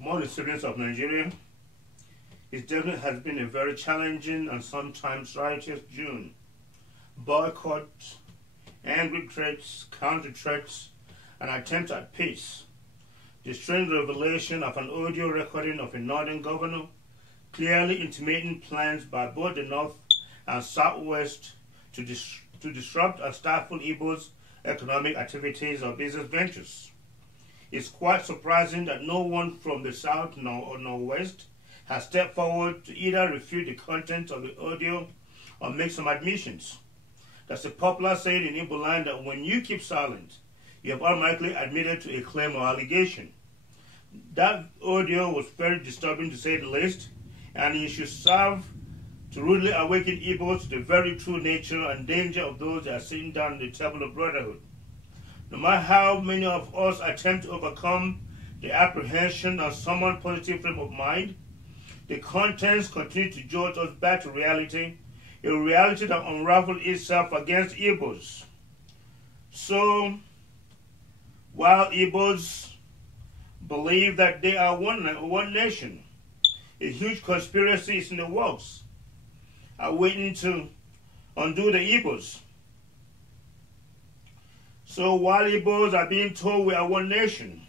Good morning, students of Nigeria. It definitely has been a very challenging and sometimes righteous June. Boycott, angry threats, counter threats, and attempts at peace. The strange revelation of an audio recording of a northern governor clearly intimating plans by both the North and Southwest to disrupt and stifle Igbos' economic activities or business ventures. It's quite surprising that no one from the South or Northwest has stepped forward to either refute the content of the audio or make some admissions. That's a popular saying in Igbo land that when you keep silent, you have automatically admitted to a claim or allegation. That audio was very disturbing to say the least, and it should serve to rudely awaken Igbos to the very true nature and danger of those that are sitting down at the table of brotherhood. No matter how many of us attempt to overcome the apprehension of someone's positive frame of mind, the contents continue to jolt us back to reality, a reality that unravels itself against Igbos. So, while Igbos believe that they are one nation, a huge conspiracy is in the works, are waiting to undo the Igbos. So while Igbos are being told we are one nation,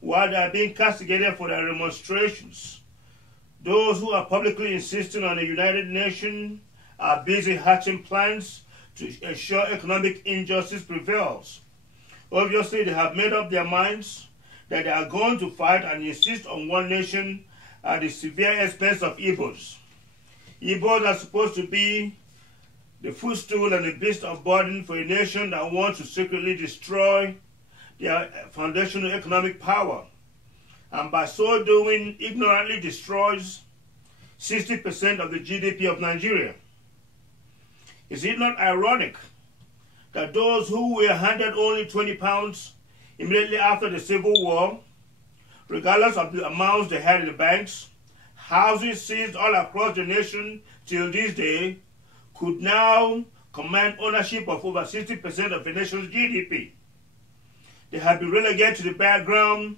while they are being castigated for their demonstrations, those who are publicly insisting on a united nation are busy hatching plans to ensure economic injustice prevails. Obviously, they have made up their minds that they are going to fight and insist on one nation at the severe expense of Igbos. Igbos are supposed to be the footstool and the beast of burden for a nation that wants to secretly destroy their foundational economic power, and by so doing ignorantly destroys 60% of the GDP of Nigeria. Is it not ironic that those who were handed only 20 pounds immediately after the Civil War, regardless of the amounts they had in the banks, houses seized all across the nation till this day, could now command ownership of over 60% of the nation's GDP? They have been relegated to the background,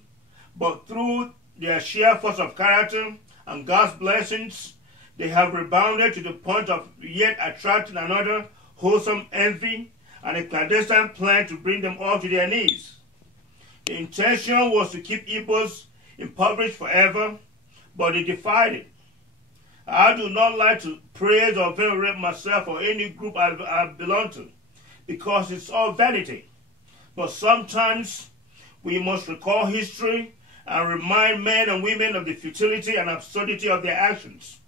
but through their sheer force of character and God's blessings, they have rebounded to the point of yet attracting another wholesome envy and a clandestine plan to bring them all to their knees. The intention was to keep Igbos impoverished forever, but they defied it. I do not like to praise or venerate myself or any group I belong to, because it's all vanity. But sometimes we must recall history and remind men and women of the futility and absurdity of their actions.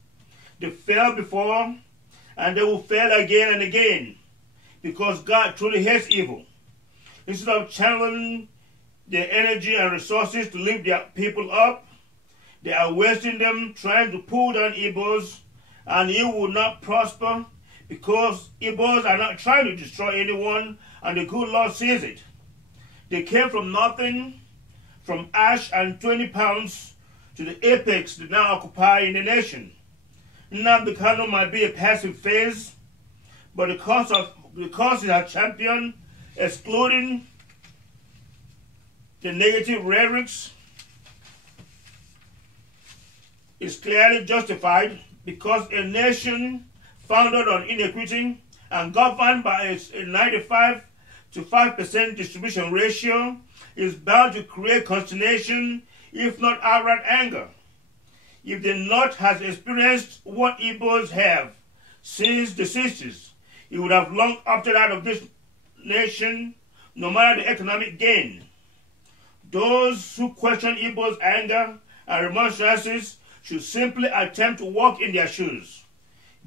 They failed before, and they will fail again and again, because God truly hates evil. Instead of channeling their energy and resources to lift their people up, they are wasting them trying to pull down Igbos, and it will not prosper because Igbos are not trying to destroy anyone, and the good Lord sees it. They came from nothing, from ash and 20 pounds, to the apex they now occupy in the nation. Nnamdi Kanu might be a passive phase, but the cause he has championed, excluding the negative rhetorics, is clearly justified, because a nation founded on inequity and governed by a 95 to 5% distribution ratio is bound to create consternation, if not outright anger. If the North has experienced what Igbos have since the 60s, it would have long opted out of this nation, no matter the economic gain. Those who question Igbos' anger and remonstrances should simply attempt to walk in their shoes.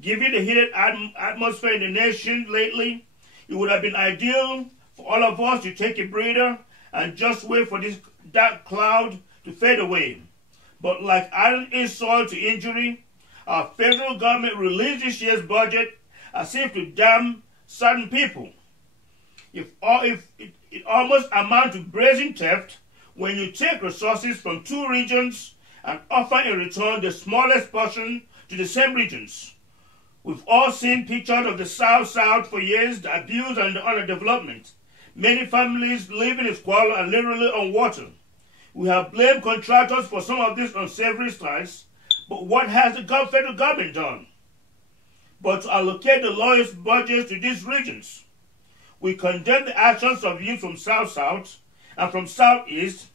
Given the heated atmosphere in the nation lately, it would have been ideal for all of us to take a breather and just wait for this dark cloud to fade away. But like adding insult to injury, our federal government released this year's budget as if to damn certain people. It almost amounts to brazen theft when you take resources from two regions and offer in return the smallest portion to the same regions. We've all seen pictures of the South for years, the abuse and the underdevelopment. Many families living in squalor and literally on water. We have blamed contractors for some of these unsavory strikes, but what has the federal government done? But to allocate the lowest budgets to these regions. We condemn the actions of youth from South-South and from Southeast,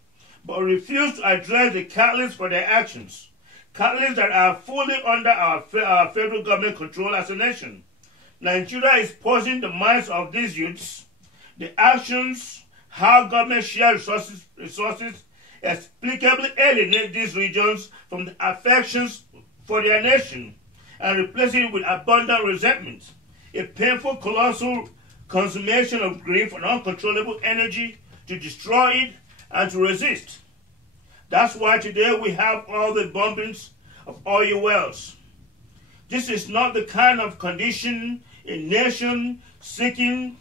but refuse to address the catalysts for their actions, catalysts that are fully under our federal government control as a nation. Nigeria is poisoning the minds of these youths. The actions, how government shares resources explicably alienate these regions from the affections for their nation and replace it with abundant resentment, a painful, colossal consummation of grief and uncontrollable energy to destroy it and to resist. That's why today we have all the bombings of oil wells. This is not the kind of condition a nation seeking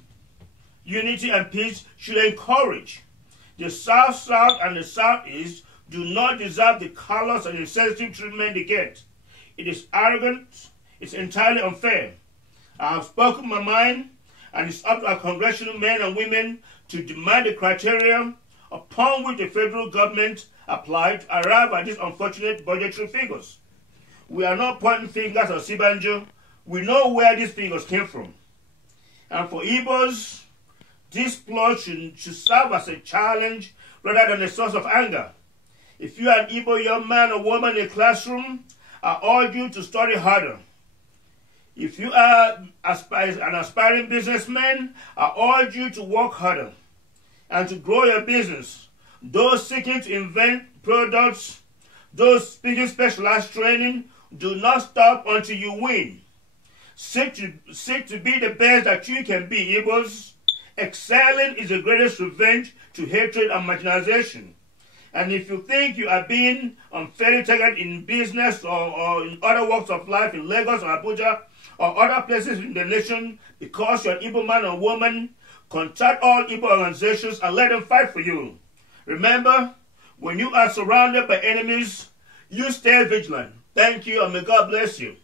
unity and peace should encourage. The South-South and the Southeast do not deserve the callous and insensitive treatment they get. It is arrogant, it's entirely unfair. I have spoken my mind, and it's up to our congressional men and women to demand the criteria upon which the federal government applied to arrive at these unfortunate budgetary figures. We are not pointing fingers at Sibanjo. We know where these figures came from. And for Igbos, this plot should serve as a challenge rather than a source of anger. If you are an Igbo young man or woman in a classroom, I urge you to study harder. If you are an aspiring businessman, I urge you to work harder and to grow your business. Those seeking to invent products, those seeking specialized training, do not stop until you win. Seek to be the best that you can be, Igbos. Excelling is the greatest revenge to hatred and marginalization. And if you think you are being unfairly targeted in business or in other walks of life in Lagos or Abuja or other places in the nation because you're an Igbo man or woman, contact all Igbo organizations and let them fight for you. Remember, when you are surrounded by enemies, you stay vigilant. Thank you, and may God bless you.